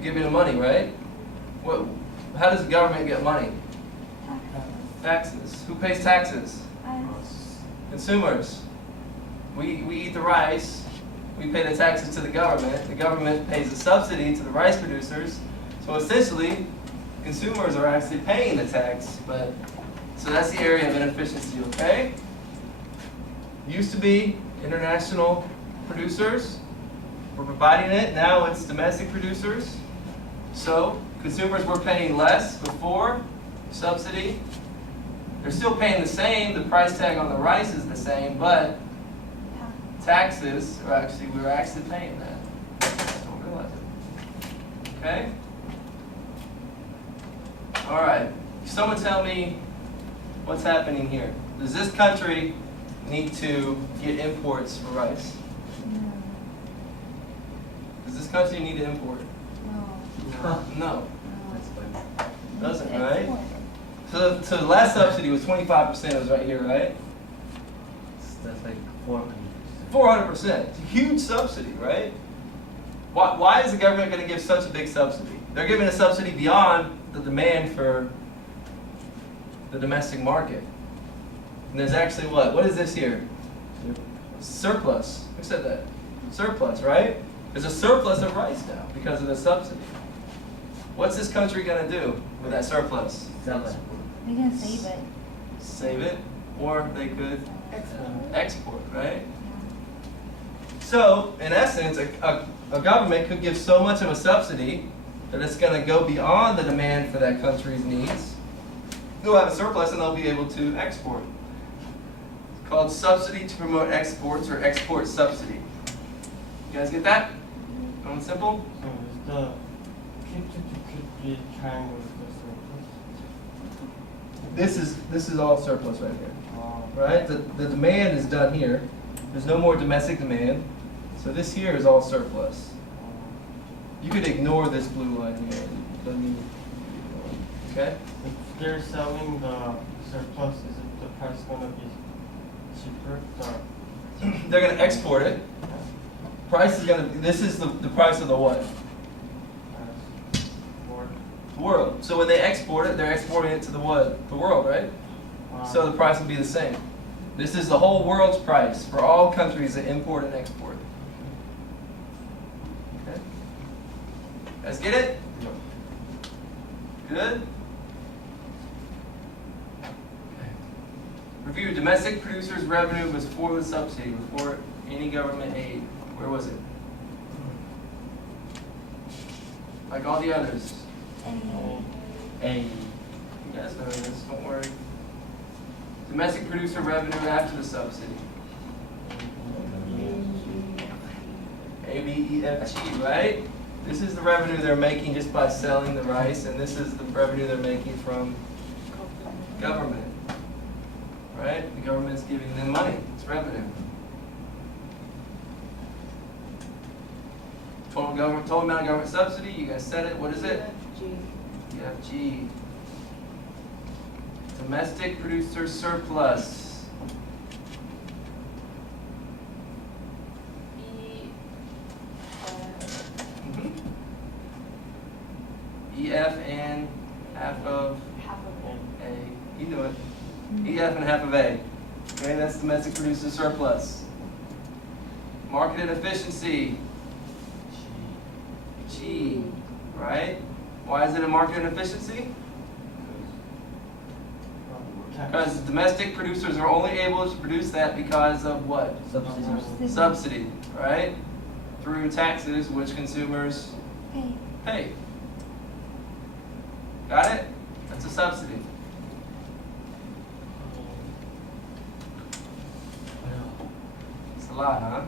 You're giving them money, right? What? How does the government get money? Taxes. Who pays taxes? Consumers. We eat the rice. We pay the taxes to the government. The government pays a subsidy to the rice producers. So essentially, consumers are actually paying the tax. So that's the area of inefficiency, okay? Used to be international producers. We're providing it. Now it's domestic producers. So consumers were paying less before subsidy. They're still paying the same. The price tag on the rice is the same, but taxes are we're actually paying that. Just don't realize it. Okay? All right. Someone tell me what's happening here. Does this country need to get imports for rice? No. Does this country need to import? No. No. No. Doesn't, right? So the last subsidy was 25%. It was right here, right? That's like 400%. 400%. It's a huge subsidy, right? Why is the government going to give such a big subsidy? They're giving a subsidy beyond the demand for the domestic market. And there's actually what? What is this here? Surplus. Who said that? Surplus, right? There's a surplus of rice now because of the subsidy. What's this country going to do with that surplus? Sell it. We can save it. Save it, or they could export, right? So, in essence, a government could give so much of a subsidy that it's going to go beyond the demand for that country's needs. They'll have a surplus and they'll be able to export. It's called subsidy to promote exports, or export subsidy. You guys get that? Sound simple? So is the triangle the surplus? This is all surplus right here. Right? The demand is done here. There's no more domestic demand. So this here is all surplus. You could ignore this blue line here. Okay? If they're selling the surplus, is it the price going to be cheaper? They're going to export it. Price is going to. This is the price of the what? The world. So when they export it, they're exporting it to the what? The world, right? So the price will be the same. This is the whole world's price for all countries that import and export. Okay. Guys, get it? Good? Review. Domestic producers' revenue before the subsidy, before any government aid. Where was it? Like all the others. A. You guys know this, don't worry. Domestic producer revenue after the subsidy. A, B, E, F, G, right? This is the revenue they're making just by selling the rice, and this is the revenue they're making from government. Right? The government's giving them money. It's revenue. Total amount of government subsidy, you guys said it. What is it? EFG. Domestic producer surplus. EF and half of A. You know it. EF and half of A. Okay, that's domestic producer surplus. Market inefficiency. G. Right? Why is it a market inefficiency? Because domestic producers are only able to produce that because of what? Subsidy, right? Through taxes, which consumers pay. Got it? That's a subsidy. It's a lot, huh?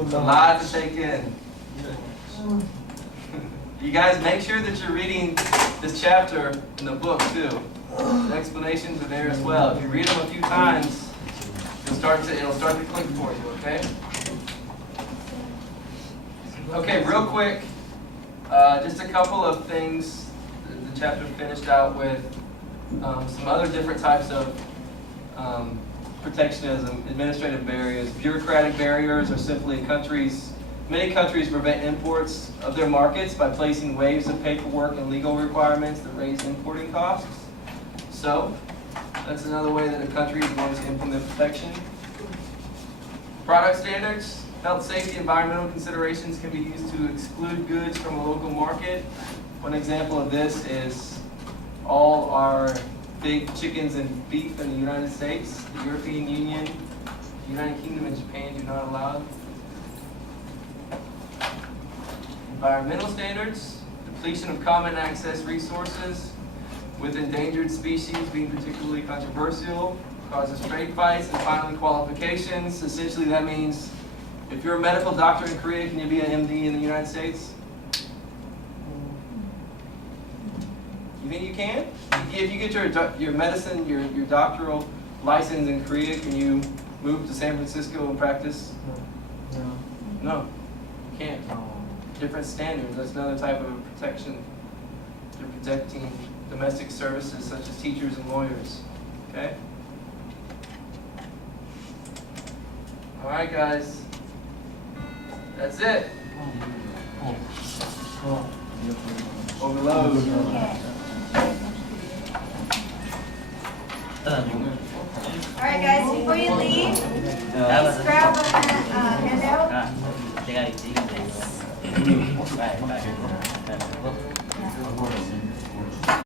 It's a lot to take in. You guys make sure that you're reading this chapter in the book too. The explanations are there as well. If you read them a few times, it'll start to click for you, okay? Okay, real quick, just a couple of things. The chapter finished out with some other different types of protectionism, administrative barriers. Bureaucratic barriers are simply countries Many countries prevent imports of their markets by placing waves of paperwork and legal requirements that raise importing costs. So, that's another way that a country is going to implement protection. Product standards, health, safety, environmental considerations can be used to exclude goods from a local market. One example of this is all our big chickens and beef in the United States. The European Union, United Kingdom, and Japan do not allow it. Environmental standards, depletion of common access resources, with endangered species being particularly controversial, causes trade fights, and finally qualifications. Essentially that means if you're a medical doctor in Korea, can you be an MD in the United States? You think you can? If you get your medicine, your doctoral license in Korea, can you move to San Francisco and practice? No. No, you can't. Different standards. That's another type of protection. They're protecting domestic services such as teachers and lawyers. Okay? All right, guys. That's it. Overload. Yeah. Alright guys, before you leave, please grab a handout. 제가 읽는데 이거. 빨리.